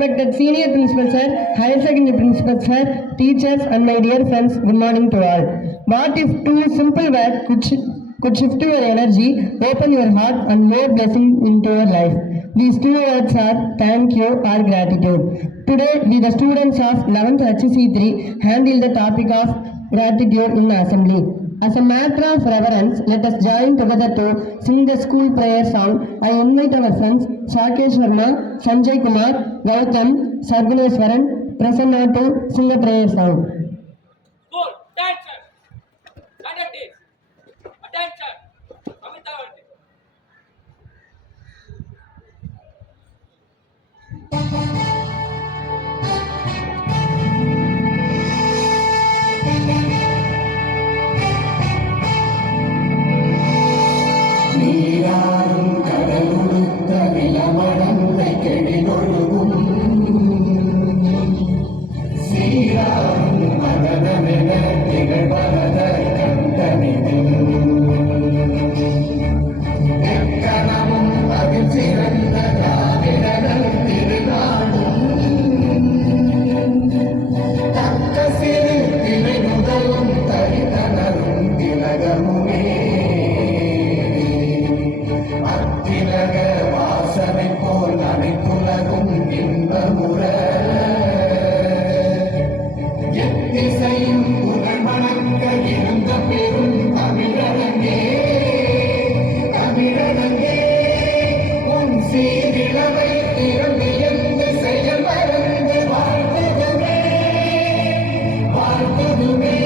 Respected Senior Principal Sir, Higher Secondary Principal Sir, teachers and my dear friends, good morning to all. What if two simple words could shift your energy, open your heart and more blessing into your life? These two words are thank you or gratitude. Today, we the students of 11th HC3 handle the topic of gratitude in assembly. As a matter of reverence, let us join together to sing the school prayer song. I invite our friends Shakesh Verma, Sanjay Kumar, Gautam, Sarguneswaran, Prasanna to sing the prayer song. School, attention! Attention! Attention! Amitavati. நீராறும் கடலுடுத்த நிலமடந்தை கெடிதொழுகும் சீராறும் மகனமென திகழ்பவத கண்டனிதில் எக்கணமும் அதில் சிறந்த திராவிடர்கள் திருநாடும் தக்க சிறு திரை முதலும் தரிதனரும் திலகமுமே அத்திலக வாசனை போல் அனைத்துலகும் இன்பமுற எத்திசையும் புகழ் மணக்க இருந்த பெரும் தமிழரங்கே தமிழரங்கே உன் சீரிழவை திறமையந்து செயல் மறந்து வாழ்த்துதுமே வாழ்த்துதுமே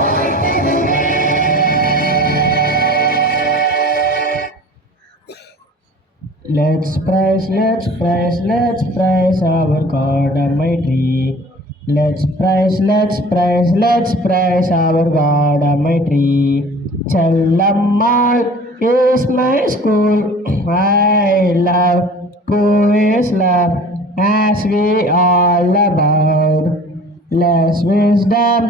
வாழ்த்துதுமே. Let's praise our God Almighty. Let's praise our God Almighty. Chellammal is my school. I love who is love, as we all about. Let's wisdom,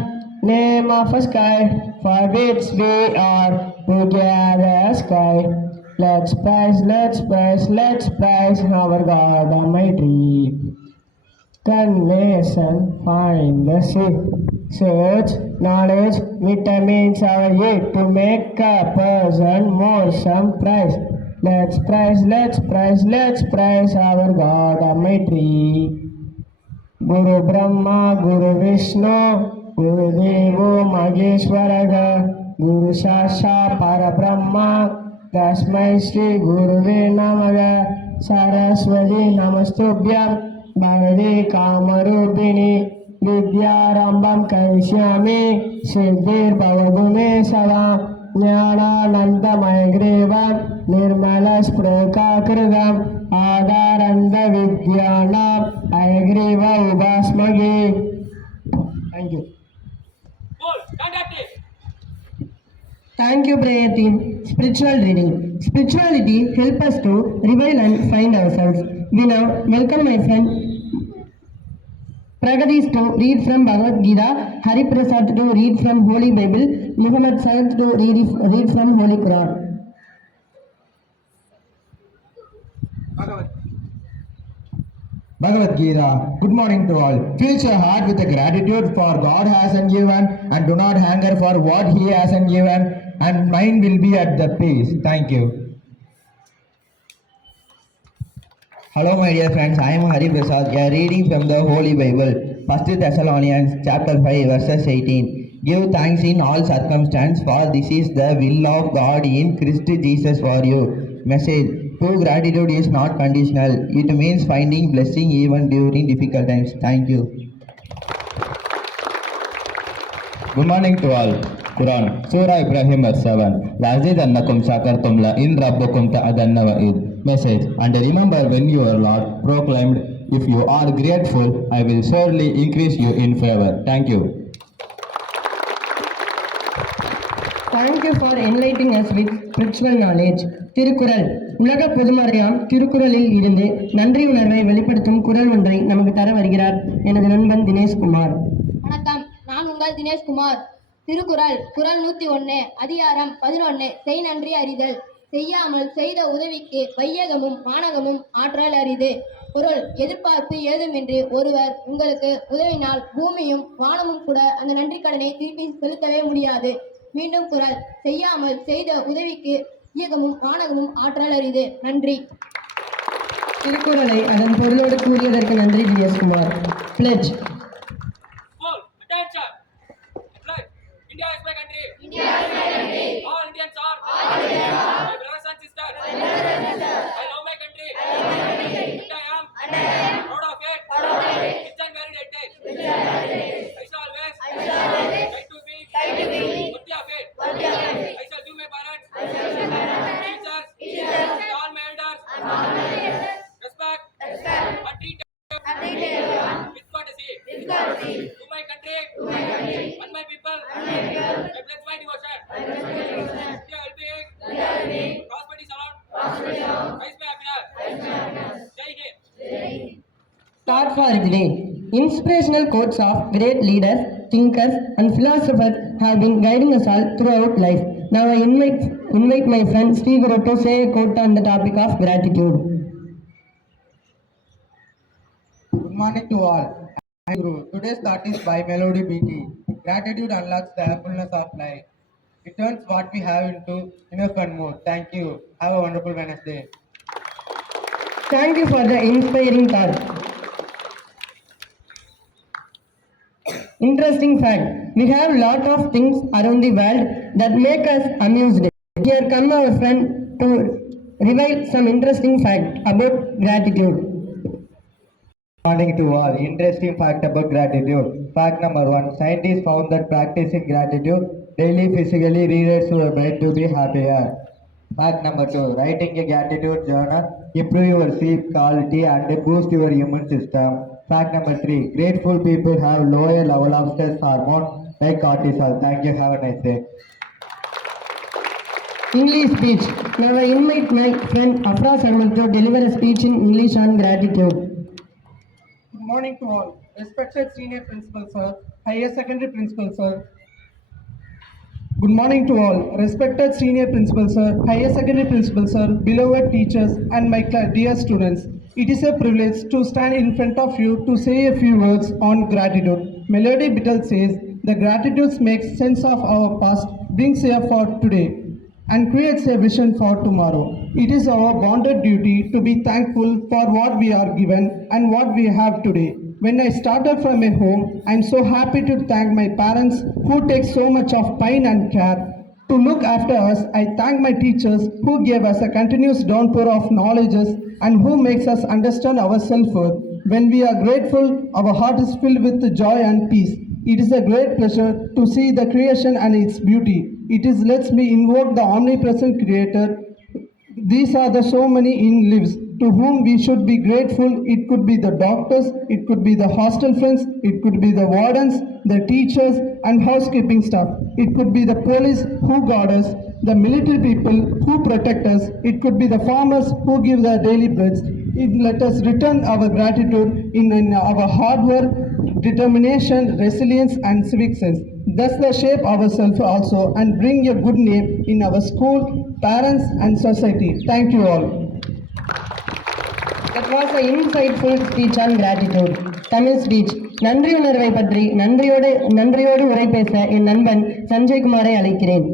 name of a sky, for which we are together sky. Let's praise our God Almighty. Connection, find the search, knowledge, vitamins our aid to make a person more surprised. Let's praise our God Almighty. Guru Brahma, Guru Vishnu, Guru Devo Maheshwaraga, Guru Sasha Parabrahma, Tasmai Shri Guruve Namaga, Saraswati Namastubhyam, Bharati Kamarupini, Vidyarambam Karishyami, Siddhir Bhavagume Sava, Jnanananda Mayagrevam, Nirmala Sprokakridam, Adaranda Vidyanam, Ayagreva Ubasmagi. Thank you. School, conducted. Thank you, prayer team. Spiritual reading. Spirituality helps us to reveal and find ourselves. We now welcome my friend Pragadesh to read from Bhagavad Gita, Hari Prasad to read from Holy Bible, Muhammad Said to read from Holy Quran. Bhagavad Gita. Good morning to all. Fill your heart with a gratitude for God hasn't given, and do not hunger for what He hasn't given, and mind will be at the peace. Thank you. Hello my dear friends, I am Hari Prasad. We are reading from the Holy Bible, 1 Thessalonians chapter 5 verses 18. Give thanks in all circumstances, for this is the will of God in Christ Jesus for you. Message. True gratitude is not conditional. It means finding blessing even during difficult times. Thank you. Good morning to all. Quran, Surah Ibrahim verse 7. Lazidannakum shakartum la in rabbukum ta'adanna wa'id. Message. And remember when your Lord proclaimed, if you are grateful, I will surely increase you in favor. Thank you. Thank you for enlightening us with spiritual knowledge. Thirukkural. உலக பொதுமறையாம் திருக்குறளில் இருந்து நன்றி உணர்வை வெளிப்படுத்தும் குறள் ஒன்றை நமக்கு தர வருகிறார் எனது நண்பன் தினேஷ்குமார். வணக்கம், நான் உங்கள் தினேஷ்குமார். திருக்குறள் குறள் 101, அதிகாரம் 11. செய் நன்றி அறிதல். செய்யாமல் செய்த உதவிக்கு வையகமும் வானகமும் ஆற்றல் அரிது. பொருள் எதிர்பார்ப்பு ஏதுமின்றி ஒருவர் உங்களுக்கு உதவினால் பூமியும் வானமும் கூட அந்த நன்றி கடனை திருப்பி செலுத்தவே முடியாது. மீண்டும் குரல் செய்யாமல் செய்த உதவிக்கு ஈகமும் வானகமும் ஆற்றல் அரிது. நன்றி. திருக்குறளை அதன் பொருளோடு கூறியதற்கு நன்றி DS. Kumar. Pledge. Goal. Attention. Pledge. India is my country. All Indians are. My brothers and sisters. I love my country. And I am. Proud of it. Rich and very heritage. I shall always. Try to be. Worthy of it. I shall give my parents. Teachers. And all my elders. Respect. And treat them with courtesy. To my country. And my people. I pledge my devotion. India will be. Prosperity surround. Rise my happiness. Jai Hind. Thought for the day. Inspirational quotes of great leaders, thinkers, and philosophers have been guiding us all throughout life. Now I invite my friend Steve Guru to say a quote on the topic of gratitude. Good morning to all. I'm Guru. Today's thought is by Melody BT. Gratitude unlocks the fullness of life. It turns what we have into enough and more. Thank you. Have a wonderful Wednesday. Thank you for the inspiring thought. Interesting fact. We have lot of things around the world that make us amused. Here come our friend to reveal some interesting fact about gratitude. Morning to all. Interesting fact about gratitude. Fact number 1. Scientists found that practicing gratitude daily physically rewrites your brain to be happier. Fact number 2. Writing a gratitude journal improve your sleep quality and boost your immune system. Fact number 3. Grateful people have lower level of stress hormone like cortisol. Thank you. Have a nice day. English speech. Now I invite my friend Afra Sarmal to deliver a speech in English on gratitude. Good morning to all. Respected senior principal sir, higher secondary principal sir. Good morning to all. Respected senior principal sir, higher secondary principal sir, beloved teachers and my dear students. It is a privilege to stand in front of you to say a few words on gratitude. Melody Bittle says, the gratitude makes sense of our past, brings here for today, and creates a vision for tomorrow. It is our bonded duty to be thankful for what we are given and what we have today. When I started from a home, I am so happy to thank my parents who take so much of pain and care to look after us. I thank my teachers who gave us a continuous downpour of knowledges and who makes us understand our self-worth. When we are grateful, our heart is filled with joy and peace. It is a great pleasure to see the creation and its beauty. It is lets me invoke the omnipresent creator. These are the so many in lives to whom we should be grateful. It could be the doctors, it could be the hostel friends, it could be the wardens, the teachers and housekeeping staff. It could be the police who guard us, the military people who protect us. It could be the farmers who give their daily breads. Let us return our gratitude in our hard work, determination, resilience and civic sense. Thus the shape ourselves also and bring a good name in our school, parents and society. Thank you all. That was an insightful speech on gratitude. Tamil speech. நன்றி உணர்வை பற்றி நன்றியோடு உரை பேச என் நண்பன் சஞ்சய்குமாரை அழைக்கிறேன்.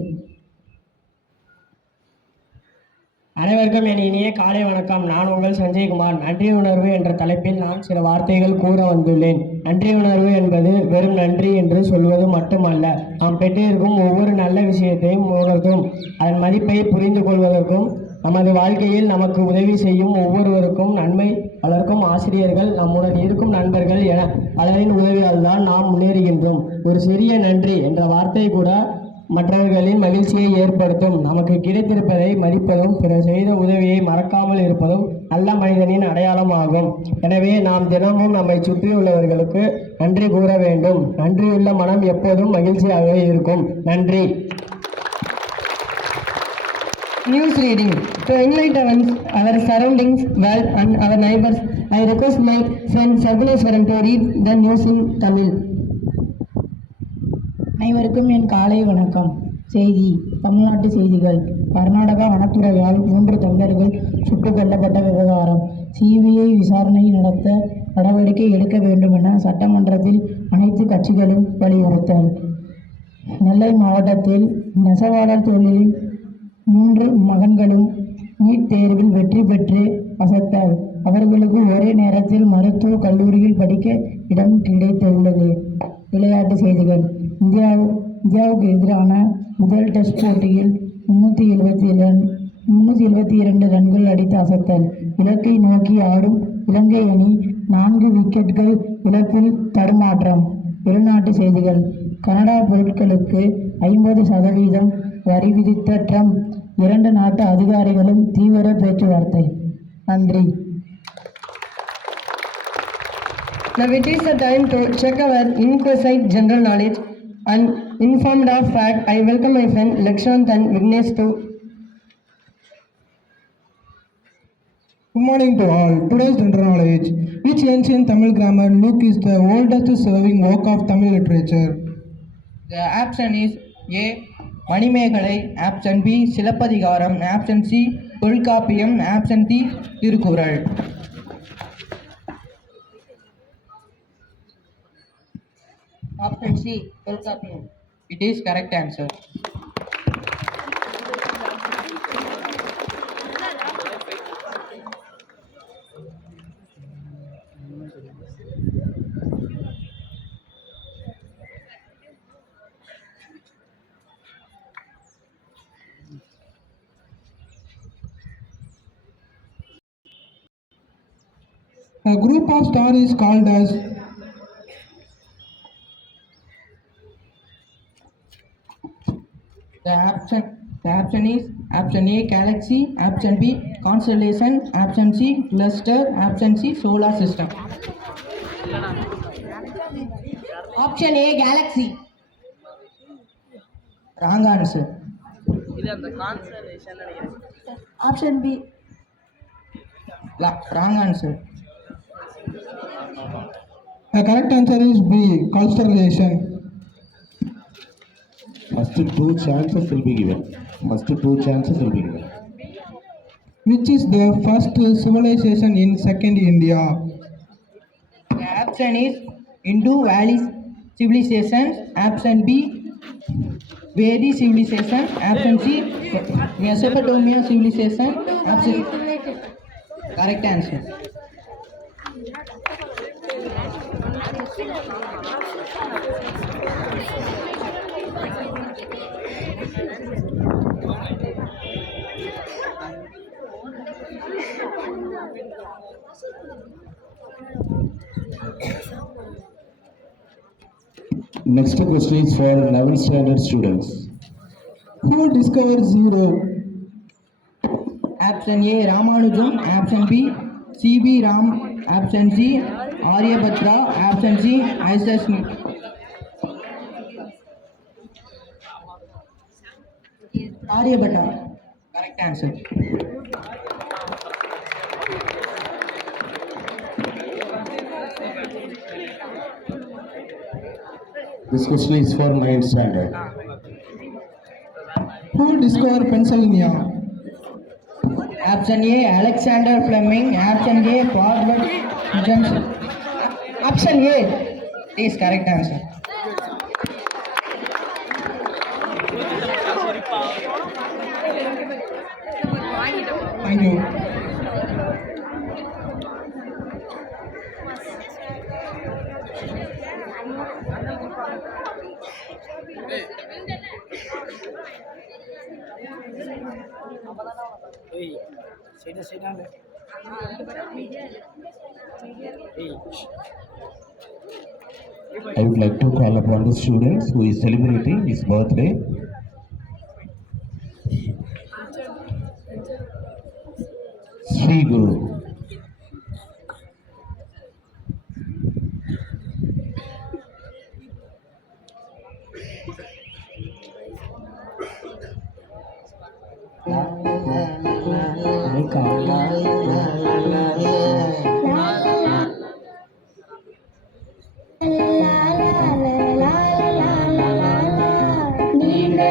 அனைவருக்கும் என் இனிய காலை வணக்கம். நான் உங்கள் சஞ்சய்குமார். நன்றி உணர்வு என்ற தலைப்பில் நான் சில வார்த்தைகள் கூற வந்துள்ளேன். நன்றி உணர்வு என்பது வெறும் நன்றி என்று சொல்வது மட்டுமல்ல, நாம் பெற்றிருக்கும் ஒவ்வொரு நல்ல விஷயத்தையும் உணர்ந்தும் அதன் மதிப்பை புரிந்து கொள்வதற்கும் நமது வாழ்க்கையில் நமக்கு உதவி செய்யும் ஒவ்வொருவருக்கும் நன்மை வளர்க்கும் ஆசிரியர்கள், நம்முடன் இருக்கும் நண்பர்கள் என பலரின் உதவியால் தான் நாம் முன்னேறுகின்றோம். ஒரு சிறிய நன்றி என்ற வார்த்தை கூட மற்றவர்களின் மகிழ்ச்சியை ஏற்படுத்தும். நமக்கு கிடைத்திருப்பதை மதிப்பதும் பிறர் செய்த உதவியை மறக்காமல் இருப்பதும் நல்ல மனிதனின் அடையாளமாகும். எனவே நாம் தினமும் நம்மை சுற்றியுள்ளவர்களுக்கு நன்றி கூற வேண்டும். நன்றியுள்ள மனம் எப்போதும் மகிழ்ச்சியாகவே இருக்கும். நன்றி. News reading. To enlighten our surroundings, world and our neighbors, I request my friend Sarguneshwaran to read the news in Tamil. அனைவருக்கும் என் காலை வணக்கம். செய்தி. தமிழ்நாட்டு செய்திகள். கர்நாடகா வனத்துறையால் 3 தமிழர்கள் சுட்டுக் கொல்லப்பட்ட விவகாரம். சிபிஐ விசாரணை நடத்த நடவடிக்கை எடுக்க வேண்டுமென சட்டமன்றத்தில் அனைத்து கட்சிகளும் வலியுறுத்தல். நெல்லை மாவட்டத்தில் நெசவாளர் தொழிலில் 3 மகன்களும் நீட் தேர்வில் வெற்றி பெற்று அசத்தல். அவர்களுக்கு ஒரே நேரத்தில் மருத்துவக் கல்லூரியில் படிக்க இடம் கிடைத்துள்ளது. விளையாட்டு செய்திகள். இந்தியாவுக்கு எதிரான முதல் டெஸ்ட் போட்டியில் 372 ரன்கள் அடித்து அசத்தல். இலக்கை நோக்கி ஆடும் இலங்கை அணி 4 விக்கெட்டுகள் இழப்பில் தடுமாற்றம். வெளிநாட்டு செய்திகள். கனடா பொருட்களுக்கு 50% வரி விதித்த ட்ரம்ப் 2 நாட்டு அதிகாரிகளும் தீவிர பேச்சுவார்த்தை. நன்றி. Now it is the time to check our inquisite general knowledge and informed of fact. I welcome my friend Lakshant and Vignesh to. Good morning to all. Today's general knowledge. Which ancient Tamil grammar book is the oldest serving work of Tamil literature? The option is A. Manimekalai, option B. Silappatikaram, option C. Tolkappiyam, option D. Thirukkural. Option C, Tolkappiyam. It is correct answer. A group of stars is called as The option is option A. Galaxy, option B. Constellation, option C. Cluster, option C. Solar system. Option A galaxy. Wrong answer. Option B. Wrong answer. the correct answer is B. Constellation. First 2 chances will be given. Which is the first civilization in second India? The option is Indus Valley civilization, option B. Vedic civilization, option C. Mesopotamia civilization, option correct answer. Next question is for 11th standard students. Who discovered zero? Option A. Ramanujam, option B. C.B. Ram, option C. Aryabhatra, option C. Isaac Newton. Aryabhatra. Correct answer. This question is for 9th standard. Who discovered Pennsylvania? Option A. Alexander Fleming, option A. Robert Johnson. Option A is correct answer. Thank you. I would like to call upon the students who is celebrating his birthday. Sri Guru.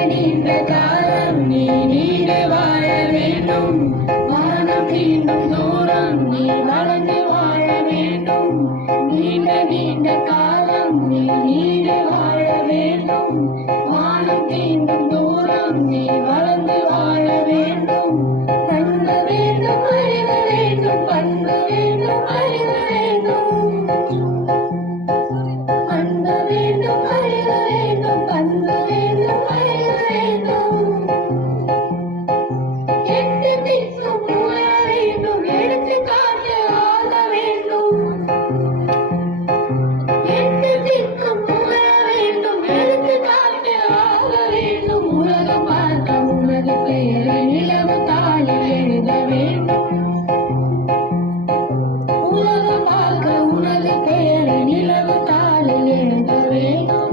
நீண்ட காலம் நீ நீட வாழ வேண்டும் வானம் நீண்டும் தூரம் நீண்ட நீண்ட காலம் நீ நீடு வாழ வேண்டும் வானம் தீண்டும் தூரம் நீ வளர்ந்து வாழ வேண்டும் பண்பு வேண்டும் அறிவு வேண்டும் பண்பு வேண்டும் அறிவு வேண்டும் அன்பு வேண்டும் அறிவு வேண்டும் பண்பு வேண்டும் அறிவு வேண்டும் எட்டு திக்கும் உணர வேண்டும் எடுத்துக்காட்டு ஆக வேண்டும் எட்டு திக்கும் உணர வேண்டும் எடுத்துக்காட்டு ஆக வேண்டும் உலகம் பார்க்க உனது பெயரை நிலவு தாளில் எழுத வேண்டும் உலகம் பார்க்க உனது பெயரை நிலவு தாளில் எழுத வேண்டும்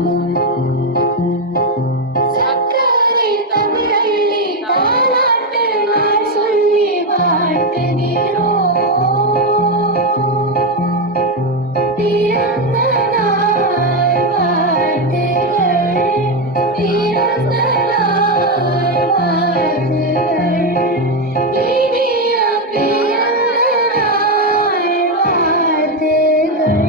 சக்கரை தமிழள்ளி தாலாட்டு நாள் சொல்லி வாழ்த்துகிறோம் பிறந்த நாள் வாழ்த்துகள் பிறந்த நாள் வாழ்த்துகள் இனிய பிறந்த நாள் வாழ்த்துகள்.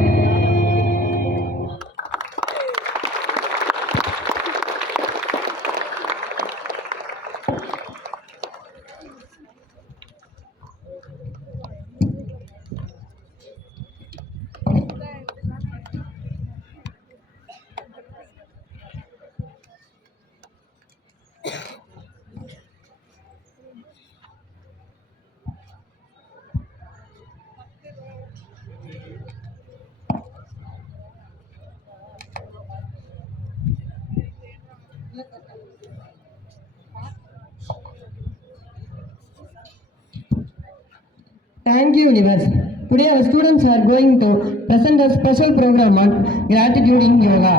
Thank you, universe. Today our students are going to present a special program on gratitude in yoga.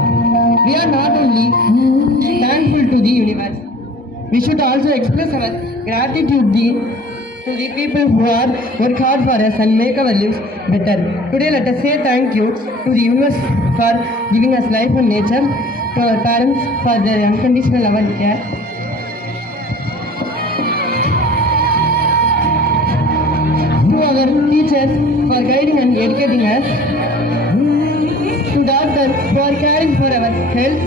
We are not only thankful to the universe, we should also express our gratitude to the people who are work hard for us and make our lives better. Today let us say thank you to the universe for giving us life and nature, to our parents for their unconditional love and care, to our teachers for guiding and educating us, to doctors who are caring for our health,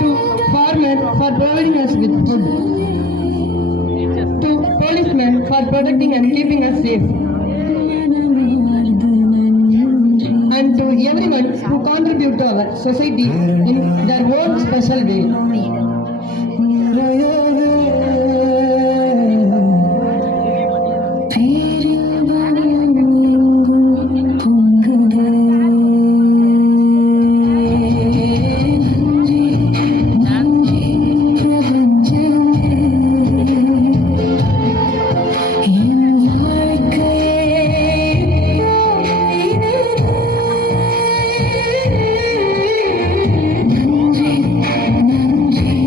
to farmers for providing us with food, to policemen for protecting and keeping us safe, and to everyone who contribute to our society in their own special way. நன்றி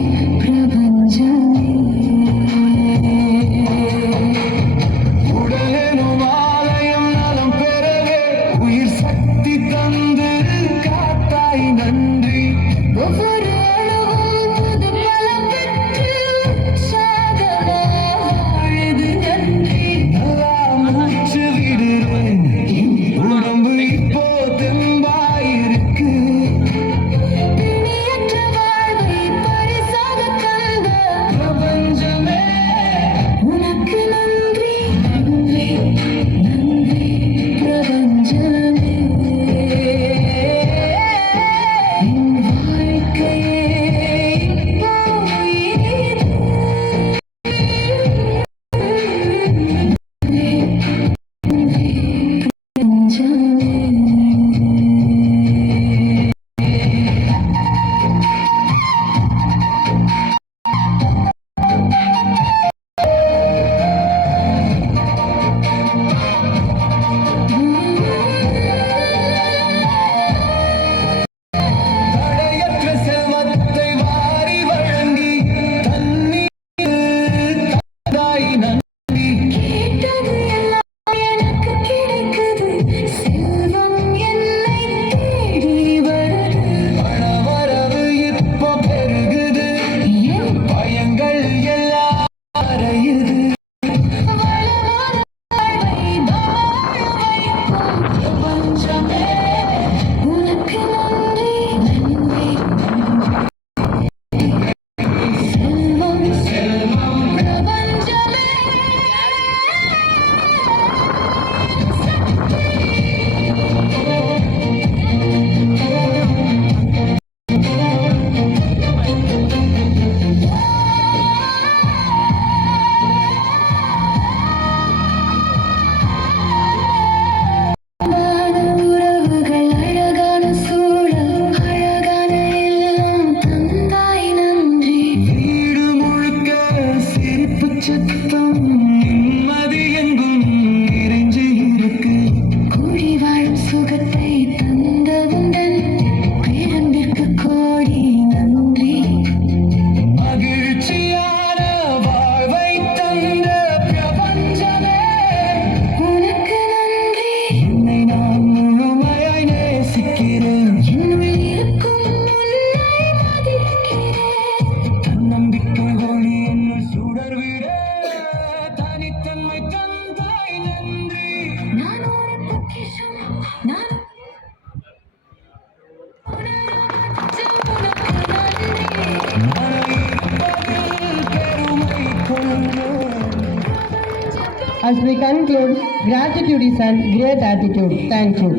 As we conclude, gratitude is a great attitude. Thank you.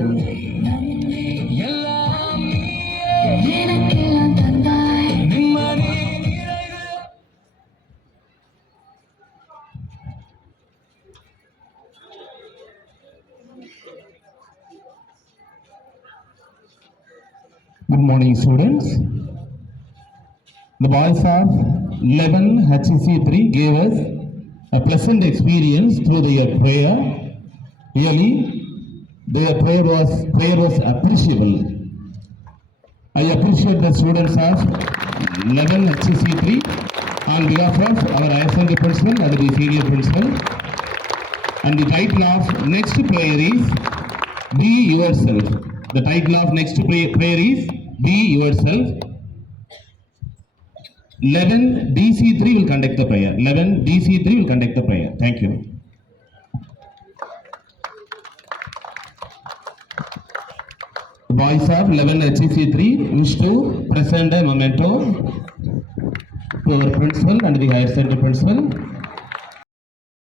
Good morning, students. The boys of 11 HCC3 gave us a pleasant experience through their prayer. Really, their prayer was appreciable. I appreciate the students of 11 HCC3 on behalf of our higher secondary principal and the senior principal. And the title of next prayer is Be Yourself. The title of next prayer is Be Yourself. 11 DC3 will conduct the prayer. 11 DC3 will conduct the prayer. Thank you. The boys of 11 HCC3 wish to present a memento to our principal and the higher secondary principal.